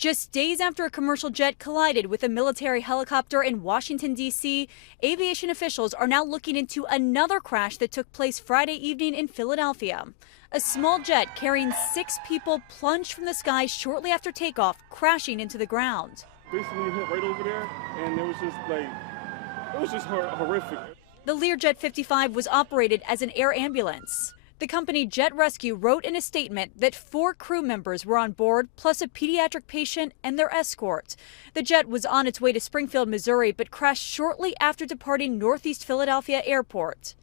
Just days after a commercial jet collided with a military helicopter in Washington, D.C., aviation officials are now looking into another crash that took place Friday evening in Philadelphia. A small jet carrying 6 people plunged from the sky shortly after takeoff, crashing into the ground. Basically, it hit right over there, and it was just horrific. The Learjet 55 was operated as an air ambulance. The company Jet Rescue wrote in a statement that 4 crew members were on board, plus a pediatric patient and their escort. The jet was on its way to Springfield, Missouri, but crashed shortly after departing Northeast Philadelphia Airport.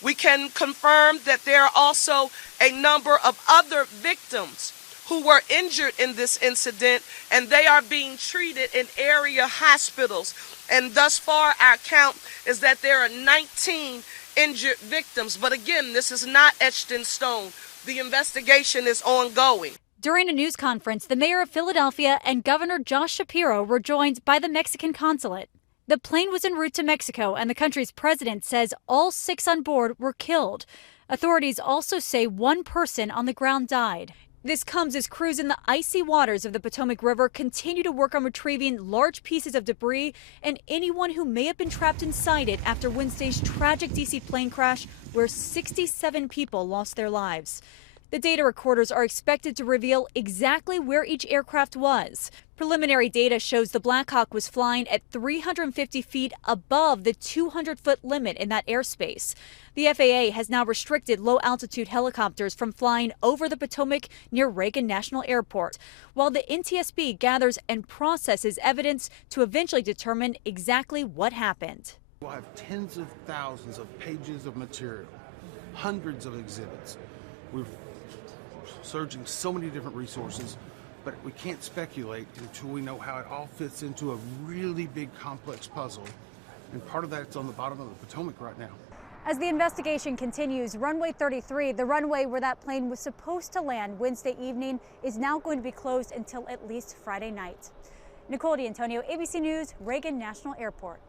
We can confirm that there are also a number of other victims who were injured in this incident, and they are being treated in area hospitals. And thus far, our count is that there are 19 injured victims. But again, this is not etched in stone. The investigation is ongoing. During a news conference, the mayor of Philadelphia and Governor Josh Shapiro were joined by the Mexican consulate. The plane was en route to Mexico, and the country's president says all 6 on board were killed. Authorities also say 1 person on the ground died. This comes as crews in the icy waters of the Potomac River continue to work on retrieving large pieces of debris and anyone who may have been trapped inside it after Wednesday's tragic D.C. plane crash where 67 people lost their lives. The data recorders are expected to reveal exactly where each aircraft was. Preliminary data shows the Black Hawk was flying at 350 feet above the 200-foot limit in that airspace. The FAA has now restricted low-altitude helicopters from flying over the Potomac near Reagan National Airport, while the NTSB gathers and processes evidence to eventually determine exactly what happened. We'll have tens of thousands of pages of material, hundreds of exhibits. We're surging so many different resources, but we can't speculate until we know how it all fits into a really big, complex puzzle. And part of that's on the bottom of the Potomac right now. As the investigation continues, runway 33, the runway where that plane was supposed to land Wednesday evening, is now going to be closed until at least Friday night. Nicole D'Antonio, ABC News, Reagan National Airport.